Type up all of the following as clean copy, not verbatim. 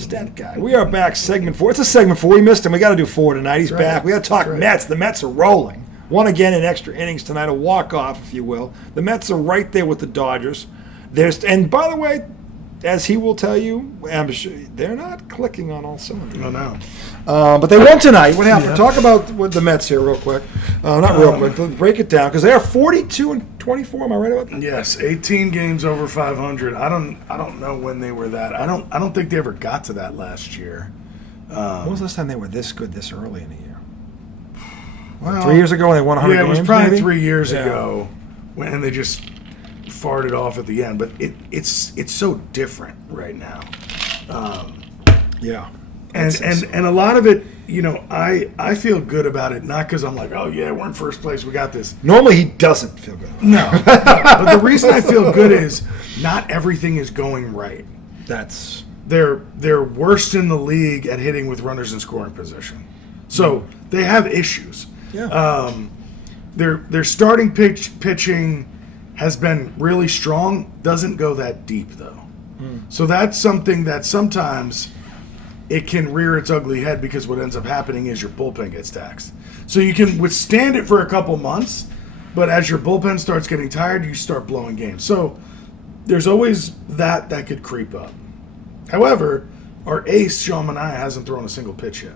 Stat guy. We are back, segment 4. It's a segment 4. We missed him. We got to do 4 tonight. He's back. We got to talk Mets. The Mets are rolling. Won again in extra innings tonight, a walk-off, if you will. The Mets are right there with the Dodgers. And by the way, as he will tell you, I'm sure they're not clicking on all cylinders. Oh, no. But they won tonight. What happened? Yeah. Talk about with the Mets here real quick. Not real quick. Let's break it down because they are 42-24. Am I right about that? Yes, 18 games over 500. I don't know when they were that. I don't think they ever got to that last year. When was the last time they were this good this early in the year? Well, 3 years ago when they won 100 games? Yeah, it was probably maybe? 3 years ago when they just farted off at the end. But it's so different right now. Yeah. And a lot of it, I feel good about it, not because I'm like, oh, yeah, we're in first place, we got this. Normally he doesn't feel good about it. No. But the reason I feel good is not everything is going right. They're worst in the league at hitting with runners in scoring position. So they have issues. Yeah. Their starting pitching has been really strong, doesn't go that deep, though. So that's something that sometimes it can rear its ugly head because what ends up happening is your bullpen gets taxed. So you can withstand it for a couple months, but as your bullpen starts getting tired, you start blowing games. So there's always that could creep up. However, our ace, Sean Manaea, hasn't thrown a single pitch yet.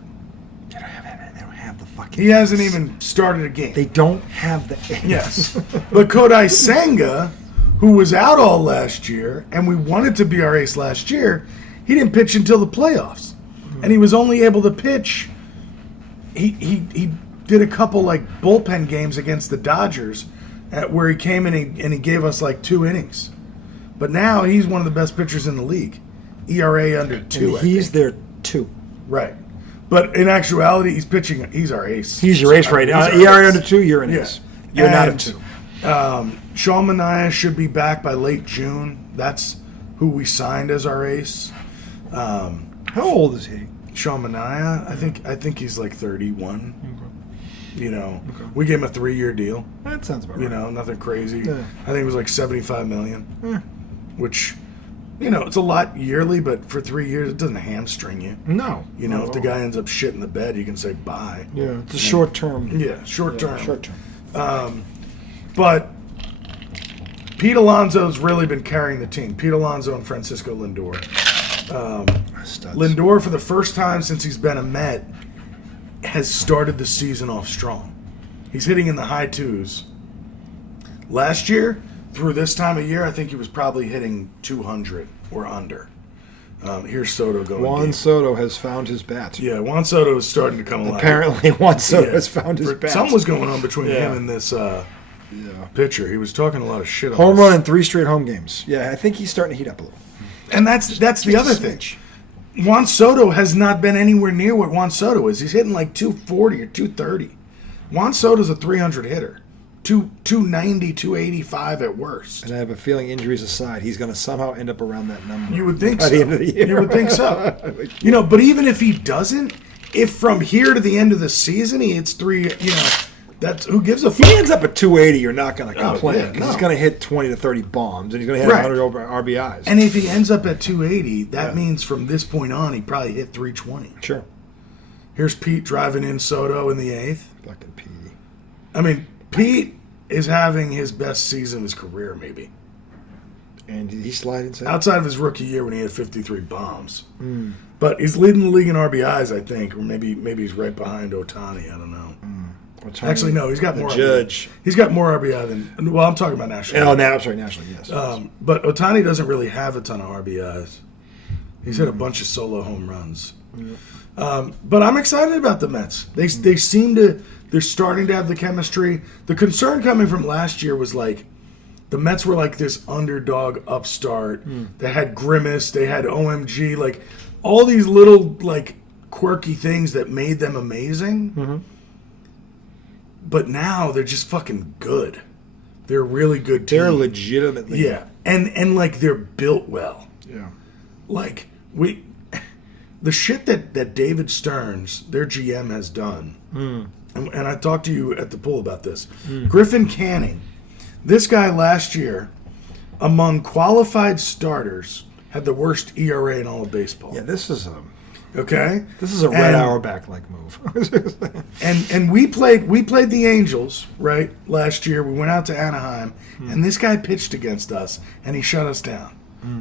They don't have the fucking He hasn't even started a game. They don't have the ace. Yes. But Kodai Senga, who was out all last year, and we wanted to be our ace last year, he didn't pitch until the playoffs. And he was only able to pitch. He did a couple bullpen games against the Dodgers, where he came in and he gave us 2 innings. But now he's one of the best pitchers in the league, ERA under 2. And he's their 2. Right, but in actuality, he's pitching. He's our ace. He's your ace right now. ERA under 2, you're an ace. You're not a 2. Sean Manaea should be back by late June. That's who we signed as our ace. How old is he? Sean Manaea, I think he's 31. Okay. We gave him a 3-year deal. That sounds about right. Nothing crazy. Yeah. I think it was $75 million, which, it's a lot yearly, but for 3 years it doesn't hamstring you. No. If the guy ends up shit in the bed, you can say bye. Yeah, it's a short term. Yeah, short term. Short term. But Pete Alonso's really been carrying the team. Pete Alonso and Francisco Lindor. Lindor, for the first time since he's been a Met, has started the season off strong. He's hitting in the high 2s. Last year, through this time of year, I think he was probably hitting 200 or under. Here's Soto going. Juan Soto has found his bat. Yeah, Juan Soto is starting to come alive. Apparently, Juan Soto has found his bat. Something was going on between him and this pitcher. He was talking a lot of shit on home run in 3 straight home games. Yeah, I think he's starting to heat up a little. And that's the other thing. Juan Soto has not been anywhere near what Juan Soto is. He's hitting 240 or 230. Juan Soto's a 300 hitter. 290, 285 at worst. And I have a feeling, injuries aside, he's going to somehow end up around that number. You would think so. By the end of the year. You would think so. But even if he doesn't, if from here to the end of the season he hits 3, that's who gives a fuck. If he ends up at 280, you're not going to complain. Yeah, no. He's going to hit 20 to 30 bombs, and he's going to hit 100 over RBIs. And if he ends up at 280, that means from this point on, he probably hit 320. Sure. Here's Pete driving in Soto in the 8th. Fucking Pete. I mean, Pete is having his best season of his career, maybe. And did he slide inside? Outside of his rookie year when he had 53 bombs. But he's leading the league in RBIs, I think. Or maybe he's right behind Ohtani. I don't know. Actually, no. He's got more. Judge. He's got more RBI than. Well, I'm talking about national. Oh, I'm sorry, national. Yes. But Ohtani doesn't really have a ton of RBIs. He's hit a bunch of solo home runs. But I'm excited about the Mets. They seem to. They're starting to have the chemistry. The concern coming from last year was the Mets were this underdog upstart. They had Grimace. They had OMG. All these little quirky things that made them amazing. But now they're just fucking good. They're a really good team. They're legitimately. Yeah. And they're built well. Yeah. The shit that David Stearns, their GM, has done, and I talked to you at the pool about this. Griffin Canning, this guy last year, among qualified starters, had the worst ERA in all of baseball. Yeah, this is a Okay? Red Auerbach-like move. and we played the Angels, right, last year. We went out to Anaheim, and this guy pitched against us, and he shut us down.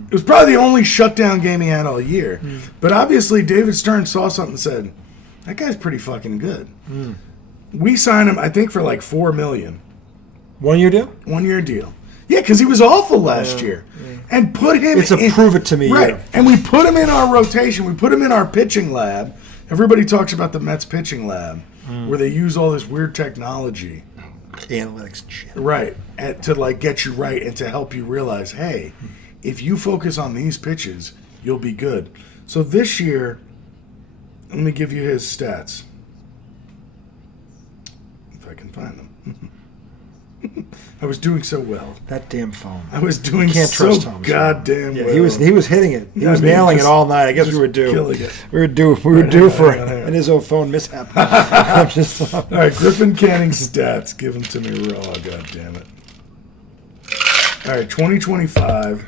It was probably the only shutdown game he had all year. But obviously, David Stern saw something and said, that guy's pretty fucking good. We signed him, I think, for like $4 million. 1 year deal? 1 year deal. Yeah, because he was awful last year. And put him It's a prove it to me right. year. And we put him in our rotation. We put him in our pitching lab. Everybody talks about the Mets pitching lab, where they use all this weird technology. Analytics shit. Right. To like get you right and to help you realize, hey, if you focus on these pitches, you'll be good. So this year, let me give you his stats. If I can find them. I was doing so well. That damn phone. I was doing Can't so trust Holmes. goddamn Yeah, well. he was hitting it. He was nailing it all night. I guess we were due. killing it. We were due for hang on. an Izzo phone mishap. I'm just All right, Griffin Canning's stats. Give them to me raw, God damn it. All right, 2025.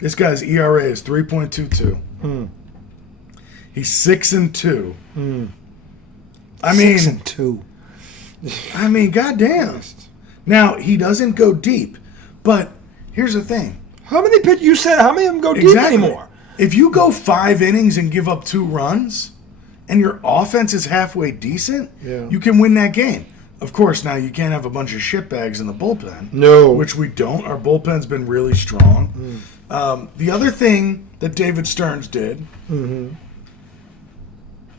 This guy's ERA is 3.22. He's 6-2. I mean, 6-2. I mean, goddamn. Now he doesn't go deep, but here's the thing. How many pitch you said? How many of them go deep anymore? If you go 5 innings and give up 2 runs, and your offense is halfway decent, you can win that game. Of course, now you can't have a bunch of shitbags in the bullpen. No. Which we don't. Our bullpen's been really strong. The other thing that David Stearns did,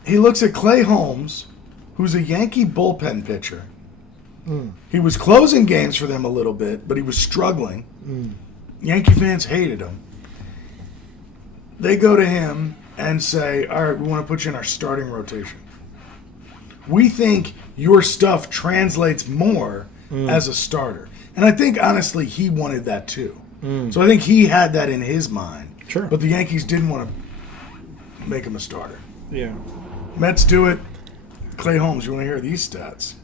he looks at Clay Holmes, who's a Yankee bullpen pitcher. He was closing games for them a little bit, but he was struggling. Yankee fans hated him. They go to him and say, all right, we want to put you in our starting rotation. We think your stuff translates more as a starter. And I think, honestly, he wanted that too. So I think he had that in his mind. Sure. But the Yankees didn't want to make him a starter. Yeah. Mets do it. Clay Holmes, you want to hear these stats?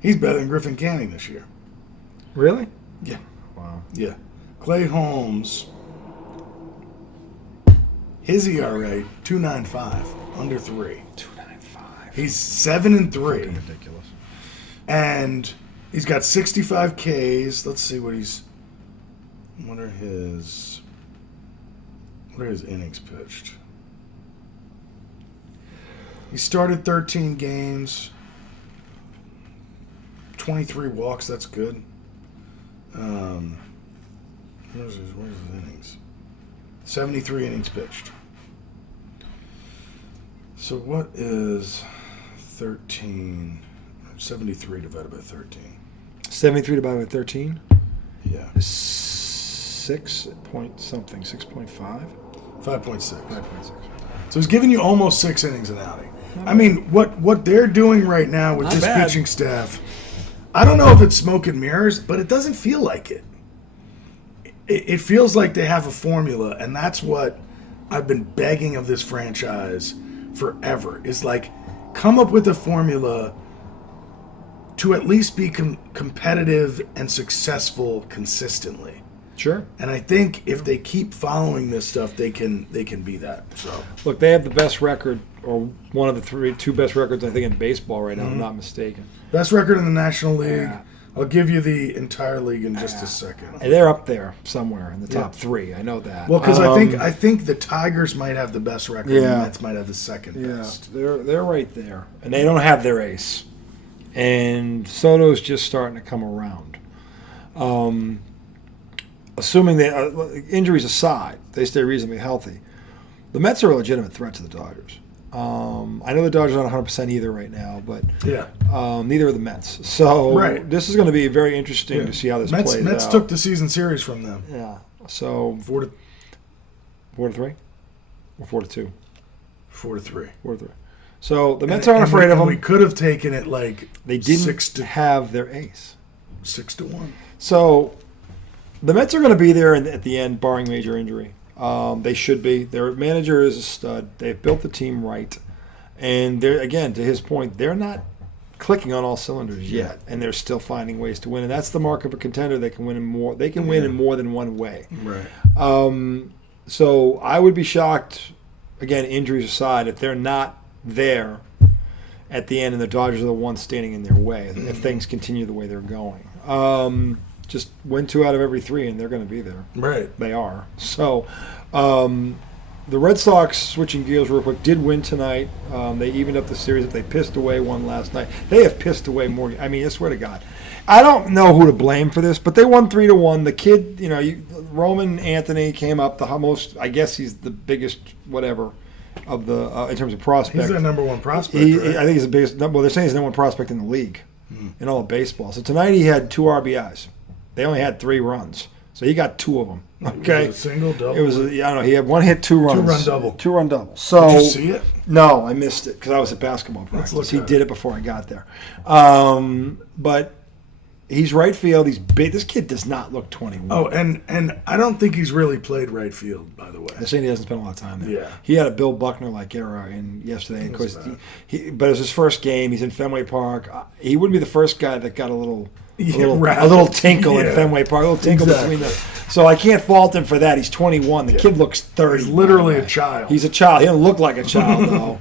He's better than Griffin Canning this year. Really? Yeah. Wow. Yeah. Clay Holmes, his ERA, 2.95, under 3. 2.95. He's 7-3. Ridiculous. And he's got 65 Ks. Let's see what he's... What are his innings pitched? He started 13 games, 23 walks. That's good. Where's his innings? 73 innings pitched. So what is 13? 73 divided by 13. 73 divided by 13? Yeah. 6 point something, 6.5? 5.6. 5.6. So he's giving you almost 6 innings an outing. I mean, what they're doing right now with Not this bad. pitching staff, I don't know if it's smoke and mirrors, but it doesn't feel like it. It feels like they have a formula, and that's what I've been begging of this franchise forever. Is like, come up with a formula to at least be competitive and successful consistently. Sure. And I think if they keep following this stuff, they can be that. So Look, they have the best record, or one of the two best records, I think, in baseball right now, if I'm not mistaken. best record in the National League. Yeah. I'll give you the entire league in just a second. And they're up there somewhere in the top 3. I know that. Well, because I think the Tigers might have the best record, and the Mets might have the second best. They're right there, and they don't have their ace. And Soto's just starting to come around. Assuming that injuries aside, they stay reasonably healthy. The Mets are a legitimate threat to the Dodgers. I know the Dodgers aren't 100% either right now, but neither are the Mets. So this is going to be very interesting to see how this plays Mets out. took the season series from them. Yeah. So 4-3. 4-3 or 4-2. 4-3. 4-3. So the Mets aren't afraid of them. We could have taken it like they didn't have their ace. 6-1. So the Mets are going to be there at the end, barring major injury. They should be. Their manager is a stud. They've built the team right, and they're, again, to his point, they're not clicking on all cylinders yet, and they're still finding ways to win. And that's the mark of a contender. They can win in more. They can win in more than one way. Right. So I would be shocked, again, injuries aside, if they're not there at the end and the Dodgers are the ones standing in their way if things continue the way they're going. Just win 2 out of every 3 and they're going to be there. Right. They are. So the Red Sox, switching gears real quick, did win tonight. They evened up the series. If they pissed away one last night, they have pissed away more. I mean, I swear to God. I don't know who to blame for this, but they won 3-1. The kid, Roman Anthony came up the most. I guess he's the biggest whatever of the in terms of prospect. He's their number one prospect. Right? I think he's the biggest. Well, they're saying he's the number one prospect in the league in all of baseball. So tonight he had 2 RBIs. They only had 3 runs, so he got 2 of them. Okay, Was it a single, double? It was. I don't know. He had 1 hit, 2 runs. 2-run double. 2-run double. So did you see it? No, I missed it because I was at basketball practice. He did it before I got there. But he's right field. He's big. This kid does not look 21. Oh, and I don't think he's really played right field, by the way. They're saying he hasn't spent a lot of time there. Yeah. He had a Bill Buckner-like era in yesterday. Of course, but it was his first game. He's in Fenway Park. He wouldn't be the first guy that got a little tinkle in Fenway Park. A little tinkle between the. So I can't fault him for that. He's 21. The kid looks 30. He's literally a child. He's a child. He doesn't look like a child, though.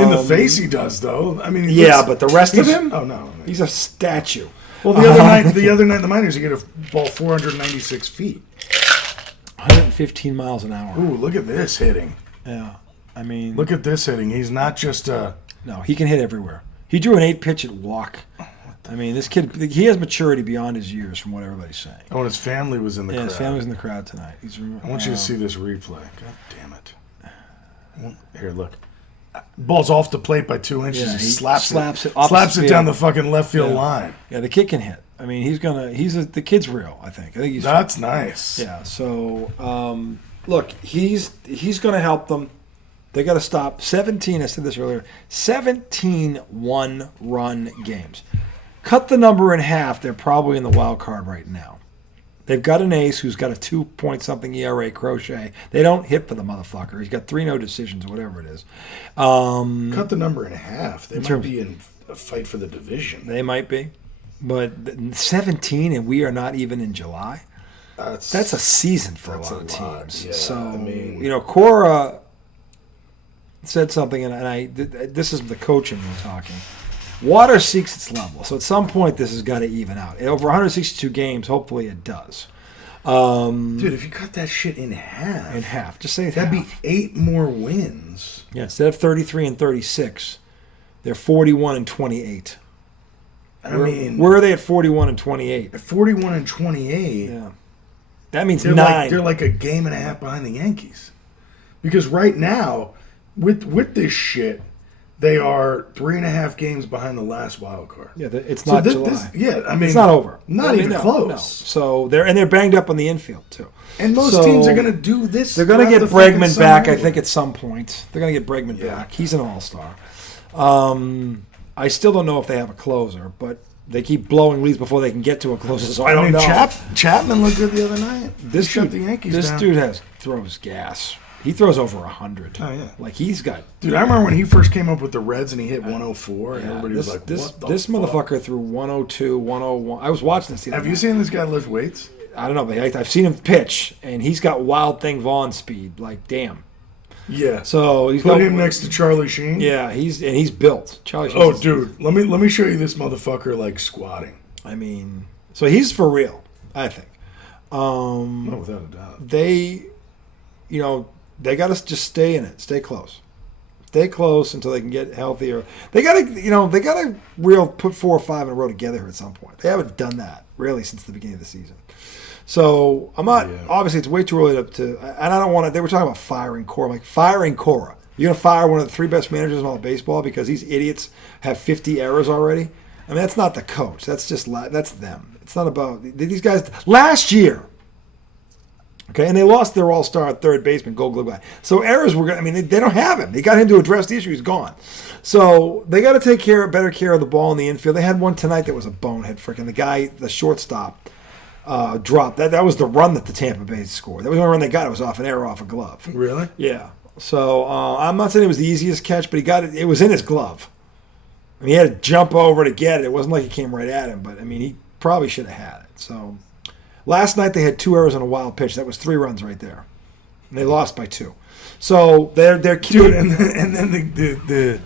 In the face, he does, though. I mean, but the rest of him? Oh, no. He's a statue. Well, the other night in the minors, he hit a ball 496 feet. 115 miles an hour. Ooh, look at this hitting. Yeah. I mean. Look at this hitting. He's not just a. No, he can hit everywhere. He drew an 8-pitch at walk. I mean, this kid, he has maturity beyond his years from what everybody's saying. Oh, and his family was in the crowd. Yeah, his family was in the crowd tonight. I want you to see this replay. God damn it. Here, look. Ball's off the plate by 2 inches. Yeah, he slaps it down the fucking left field line. Yeah, the kid can hit. I mean, the kid's real, I think. That's nice. Yeah, so, look, he's going to help them. They got to stop 17, I said this earlier, 17 one-run games. Cut the number in half, they're probably in the wild card right now. They've got an ace who's got a 2-point-something ERA, Crochet. They don't hit for the motherfucker. He's got 3 no decisions, whatever it is. Cut the number in half. They might be in a fight for the division. They might be. But 17 and we are not even in July? That's a season for a lot of teams. Yeah, so, I mean, Cora said something, and this is the coach in me talking. Water seeks its level, so at some point this has got to even out. Over 162 games, hopefully it does. Dude, if you cut that shit in half, just say that'd be 8 more wins. Yeah, instead of 33 and 36, they're 41 and 28. Where are they at 41 and 28? At 41 and 28, yeah, that means they're 9. They're like a game and a half behind the Yankees, because right now, with this shit. They are 3.5 games behind the last wild card. Yeah, it's not July. It's not over. Not even close. No. So they're banged up on the infield too. And most teams are going to do this. They're going to get Bregman back, I think, at some point. They're going to get Bregman back. He's an all-star. I still don't know if they have a closer, but they keep blowing leads before they can get to a closer. So I don't know. Chapman looked good the other night. This shut the Yankees down. This dude throws gas. He throws over 100. Oh, yeah. Like, he's got... Dude, I remember when he first came up with the Reds and he hit 104, and everybody was like, what the This fuck? motherfucker threw 102, 101. I was watching this the other Have you seen this guy lift weights? I don't know, but I've seen him pitch, and he's got Wild Thing Vaughn speed. Like, damn. Yeah. So he's Put him next to Charlie Sheen. Yeah, he's built. Charlie Sheen. Oh, dude, let me show you this motherfucker like squatting. I mean, so he's for real, I think. No, without a doubt. They got to just stay in it, stay close until they can get healthier. They got to put 4 or 5 in a row together here at some point. They haven't done that really since the beginning of the season. So I'm not. Yeah. Obviously, it's way too early to. And I don't want to. They were talking about firing Cora. I'm like, firing Cora. You're gonna fire one of the 3 best managers in all of baseball because these idiots have 50 errors already. I mean, that's not the coach. That's them. It's not about these guys. Last year. Okay, and they lost their all-star third baseman, Gold Glove guy. So errors were. I mean, they don't have him. They got him to address the issue. He's gone. So they got to take better care of the ball in the infield. They had one tonight that was a bonehead. Freaking the guy, the shortstop, dropped. That was the run that the Tampa Bay scored. That was the only run they got. It was off an error off a glove. Really? Yeah. So I'm not saying it was the easiest catch, but he got it. It was in his glove. And he had to jump over to get it. It wasn't like he came right at him, but, I mean, he probably should have had it. So, last night they had 2 errors on a wild pitch. That was 3 runs right there. And they lost by 2. So, they're Dude, and then the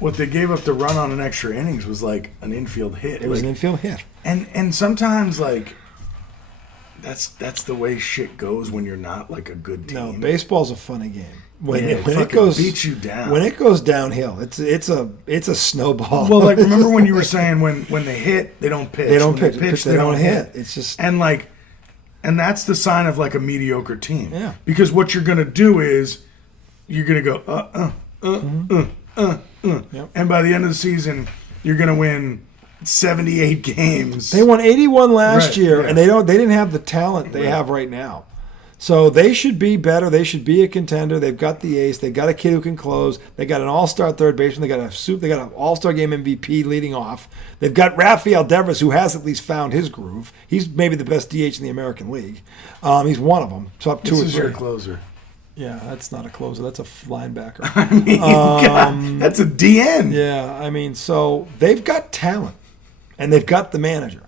what they gave up the run on an extra innings was like an infield hit. It was an infield hit. And sometimes, like, that's the way shit goes when you're not, like, a good team. No, baseball's a funny game. When it it goes beats you down. When it goes downhill, it's a snowball. Well, like, remember when you were saying when they hit, they don't pitch. They don't when pitch. They pitch, They don't hit. It's just and that's the sign of like a mediocre team. Yeah. Because what you're gonna do is you're gonna go Yep. and by the end of the season, you're gonna win 78 games. They won 81 last Right, year, yeah. and they didn't have the talent they have right now. So they should be better. They should be a contender. They've got the ace. They got a kid who can close. They got an all-star third baseman. They got an all-star game MVP leading off. They've got Rafael Devers, who has at least found his groove. He's maybe the best DH in the American League. He's one of them. Top 2 or 3. This is your closer. Yeah, that's not a closer. That's a linebacker. I mean, God, that's a DN. Yeah, I mean, so they've got talent, and they've got the manager.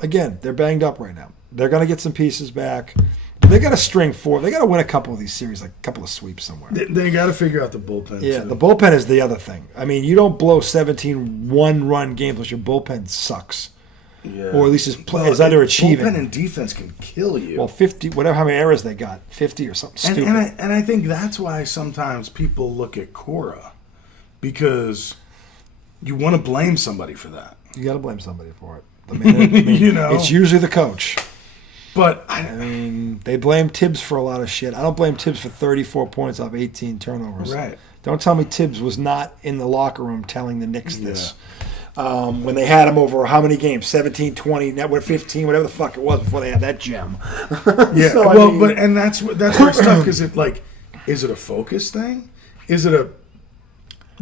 Again, they're banged up right now. They're going to get some pieces back. They got to string 4. They got to win a couple of these series, like a couple of sweeps somewhere. They got to figure out the bullpen. Yeah, too. the bullpen is the other thing. I mean, you don't blow 17 one-run games unless your bullpen sucks. Yeah. Or at least is underachieving. Bullpen and defense can kill you. Well, 50, whatever, how many errors they got, 50 or something stupid. And I think that's why sometimes people look at Cora, because you want to blame somebody for that. You got to blame somebody for it. The manager, it's usually the coach. But I mean, they blame Tibbs for a lot of shit. I don't blame Tibbs for 34 points off 18 turnovers. Right. Don't tell me Tibbs was not in the locker room telling the Knicks this. When they had him over how many games? 17, 20, 15, whatever the fuck it was before they had that gem. Yeah. So, well, and that's where it's tough, because is it a focus thing? Is it a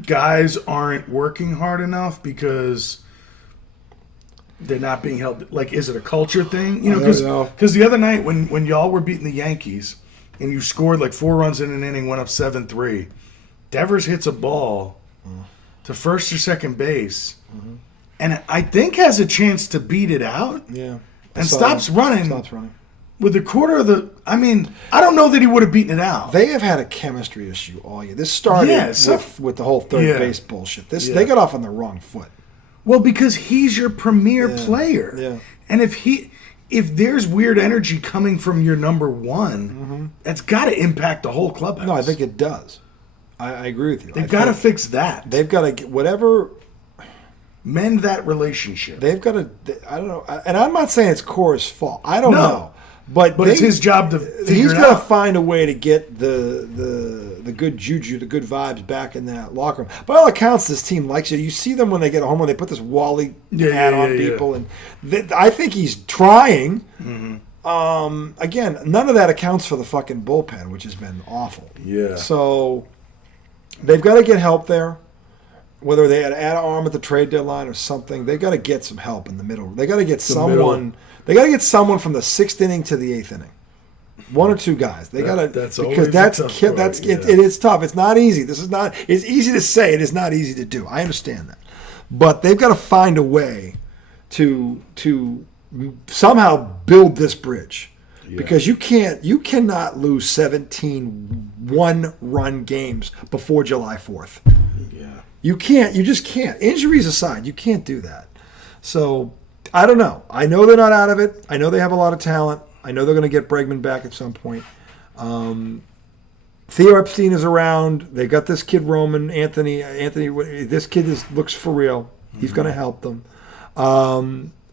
guys aren't working hard enough because they're not being held? Like, is it a culture thing? You know, because the other night when y'all were beating the Yankees and you scored like 4 runs in an inning, went up 7-3, Devers hits a ball to first or second base, and I think has a chance to beat it out. Yeah. And stops running. Stops running. With a quarter of the, I mean, I don't know that he would have beaten it out. They have had a chemistry issue all year. This started with the whole third base bullshit. They got off on the wrong foot. Well, because he's your premier player. Yeah. And if there's weird energy coming from your number one, that's got to impact the whole clubhouse. No, I think it does. I agree with you. They've got to fix that. They've got to get whatever. Mend that relationship. They've got to. I don't know. And I'm not saying it's Cora's fault. I don't know. But it's his job to figure it out. He's got to find a way to get the good juju, the good vibes back in that locker room. By all accounts, this team likes it. You see them when they get a home run. They put this Wally hat on people. And I think he's trying. Again, none of that accounts for the fucking bullpen, which has been awful. Yeah. So they've got to get help there. Whether they add an arm at the trade deadline or something, they've got to get some help in the middle. They got to get someone. They got to get someone from the 6th inning to the 8th inning. 1 or 2 guys. They got to, because it is tough. It's not easy. This is not. It's easy to say. It is not easy to do. I understand that, but they've got to find a way to somehow build this bridge. Yeah. Because you cannot lose 17 one-run games before July 4th. Yeah. You can't. You just can't. Injuries aside, you can't do that. So, I don't know. I know they're not out of it. I know they have a lot of talent. I know they're going to get Bregman back at some point. Theo Epstein is around. They got this kid Roman, Anthony. This kid looks for real. He's going to help them.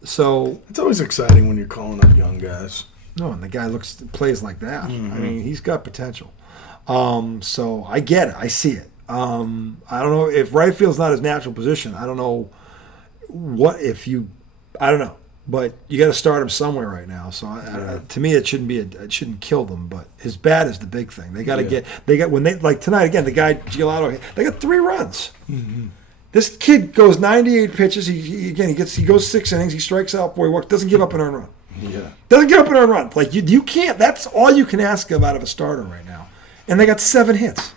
So it's always exciting when you're calling up young guys. No, and the guy plays like that. I mean, he's got potential. So I get it. I see it. I don't know if right field's not his natural position. I don't know I don't know, but you got to start him somewhere right now. So to me, it shouldn't kill them. But his bat is the big thing. They got to when they like tonight again. The guy Giolito, they got 3 runs. This kid goes 98 pitches. He goes 6 innings. He strikes out 4. He walks. Doesn't give up an earned run. Yeah, doesn't give up an earned run. Like you can't. That's all you can ask of out of a starter right now. And they got 7 hits.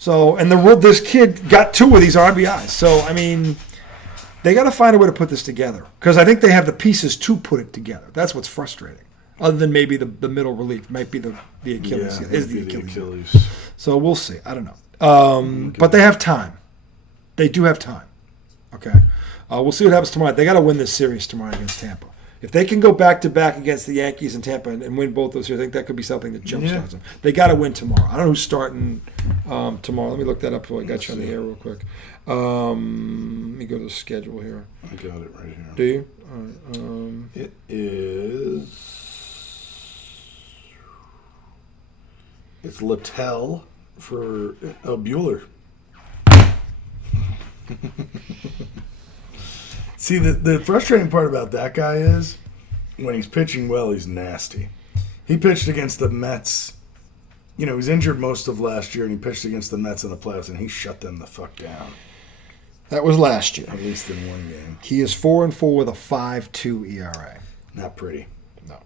So, and this kid got 2 of these RBIs. So, I mean, they got to find a way to put this together because I think they have the pieces to put it together. That's what's frustrating. Other than maybe the middle relief might be the Achilles. Yeah, the Achilles. Achilles. So we'll see. I don't know. But they have time. They do have time. Okay. We'll see what happens tomorrow. They got to win this series tomorrow against Tampa. If they can go back-to-back against the Yankees and Tampa and win both those series, I think that could be something that jumpstarts them. They got to win tomorrow. I don't know who's starting tomorrow. Let me look that up before I got you on the air real quick. Let me go to the schedule here. I got it right here. Do you? All right. It is... It's Littell for Bueller. See, the frustrating part about that guy is when he's pitching well, he's nasty. He pitched against the Mets. You know, he was injured most of last year, and he pitched against the Mets in the playoffs, and he shut them the fuck down. That was last year. At least in one game. He is 4-4 with a 5.2 ERA. Not pretty. No.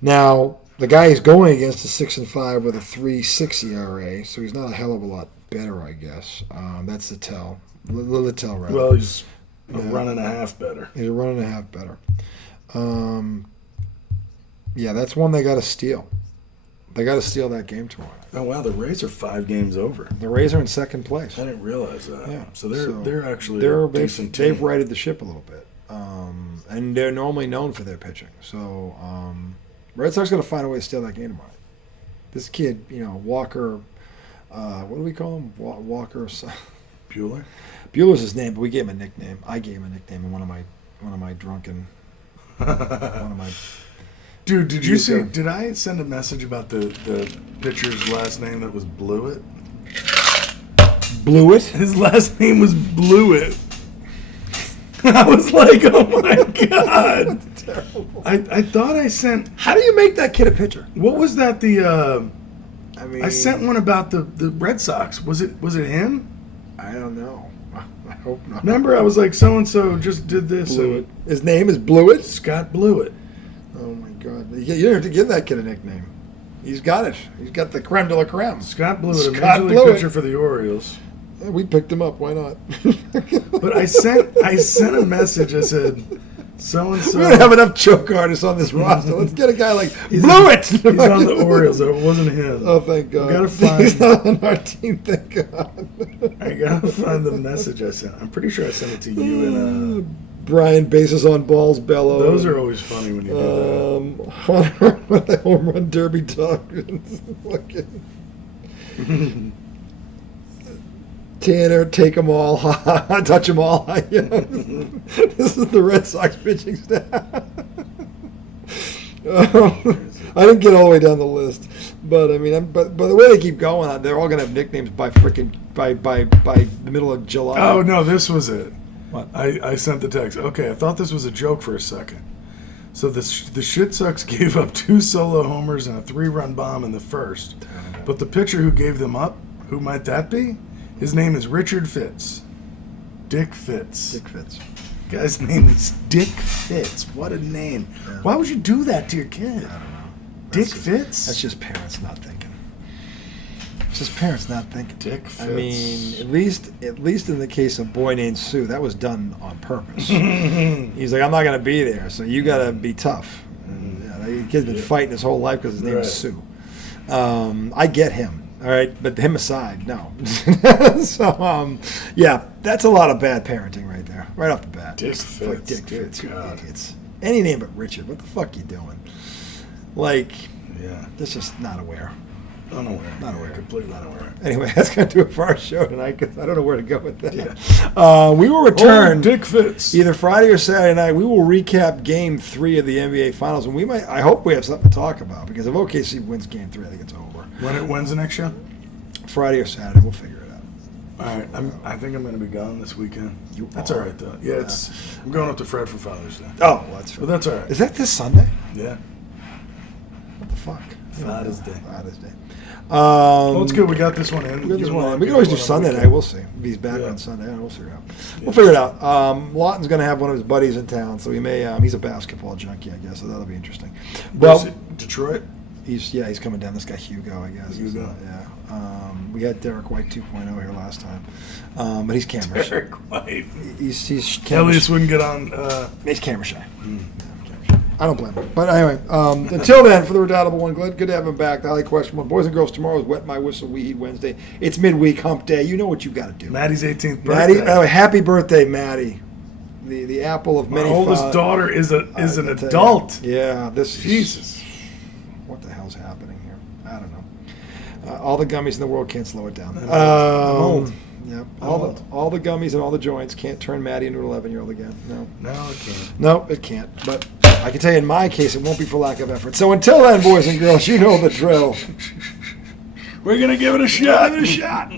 Now, the guy he's going against is 6-5 with a 3.6 ERA, so he's not a hell of a lot better, I guess. That's Littell. Littell, rather. Well, he's a run and a half better. He's a run and a half better. Yeah, that's one they got to steal. They got to steal that game tomorrow. Oh wow, the Rays are 5 games over. The Rays are in second place. I didn't realize that. Yeah, so they're actually a decent team. They've righted the ship a little bit, and they're normally known for their pitching. So Red Sox got to find a way to steal that game tomorrow. This kid, Walker. What do we call him? Walker. Bueller. Bueller's his name, but we gave him a nickname. I gave him a nickname in one of my drunken. Dude, did you see? Did I send a message about the pitcher's last name that was Blewett? Blewett? His last name was Blewett. I was like, oh my god! Terrible. I thought I sent. How do you make that kid a pitcher? What was that? I sent one about the Red Sox. Was it him? I don't know. I hope not. Remember, I was like, so and so just did this. Blewett. His name is Blewett? Scott Blewett. Oh my God! You don't have to give that kid a nickname. He's got it. He's got the creme de la creme. Scott Blewett, a major league pitcher for the Orioles. Yeah, we picked him up. Why not? But I sent a message. I said, so and so. We don't have enough choke artists on this roster. Let's get a guy like Blewett. He's on the Orioles. It wasn't him. Oh, thank God. Gotta find. He's not on our team. Thank God. I gotta find the message I sent. I'm pretty sure I sent it to you and Brian bases on balls bellow. Those are always funny when you do that. Hunter with a home run derby talk. Tanner, take them all, touch them all. This is the Red Sox pitching staff. I didn't get all the way down the list, but I mean, but the way they keep going, they're all gonna have nicknames by the middle of July. Oh no, this was it. What? I sent the text. Okay, I thought this was a joke for a second. So the Shit Sox gave up 2 solo homers and a 3-run bomb in the first, but the pitcher who gave them up, who might that be? His name is Richard Fitz. Dick Fitz. Dick Fitz. Guy's name is Dick Fitz. What a name. Yeah. Why would you do that to your kid? I don't know. Dick Fitz? That's just parents not thinking. It's just parents not thinking. Dick Fitz. I mean, at least in the case of Boy Named Sue, that was done on purpose. He's like, I'm not going to be there, so you got to be tough. And, the kid's been fighting his whole life because his name is Sue. I get him. All right, but him aside, no. So, yeah, that's a lot of bad parenting right there, right off the bat. Dick Fitz. Dick Fitz, you idiots. Any name but Richard. What the fuck you doing? Like, that's just not aware. Unaware. Not aware. Completely unaware. Anyway, that's going to do it for our show tonight because I don't know where to go with that. Yeah. We will return Dick Fitz. either Friday or Saturday night. We will recap Game 3 of the NBA Finals, and I hope we have something to talk about because if OKC wins Game 3, I think it's over. When's the next show? Friday or Saturday. We'll figure it out. All right. I think I'm going to be gone this weekend. That's all right, though. Yeah, I'm going up to Fred for Father's Day. Oh, well, that's But that's all right. Is that this Sunday? Yeah. What the fuck? Father's Day. Father's Day. Well, it's good. We got this one in. We can always do Sunday night. We'll see. If he's back on Sunday, we'll figure it out. We'll figure it out. Lawton's going to have one of his buddies in town, so he may. He's a basketball junkie, I guess, so that'll be interesting. Well, Detroit. He's coming down. This guy Hugo, I guess. Hugo. Yeah. We had Derek White 2.0 here last time, but he's camera shy. Derek White. He's camera Elias shy. wouldn't get on. He's camera shy. I don't blame him. But anyway, until then, for the redoubtable one, good to have him back. The highly questionable. Boys and girls, tomorrow is Wet My Whistle Weed Wednesday. It's midweek hump day. You know what you got to do. Maddie's 18th birthday. Maddie, by the way, happy birthday, Maddie. The apple of many. My oldest daughter is an adult. Yeah, this Jesus. What the hell's happening here? I don't know. All the gummies in the world can't slow it down. I'm old. Yep. I'm old. All the gummies and all the joints can't turn Maddie into an 11-year-old again. No. No, it can't. No, it can't. But I can tell you in my case, it won't be for lack of effort. So until then, boys and girls, you know the drill. We're going to give it a shot. Give it a shot.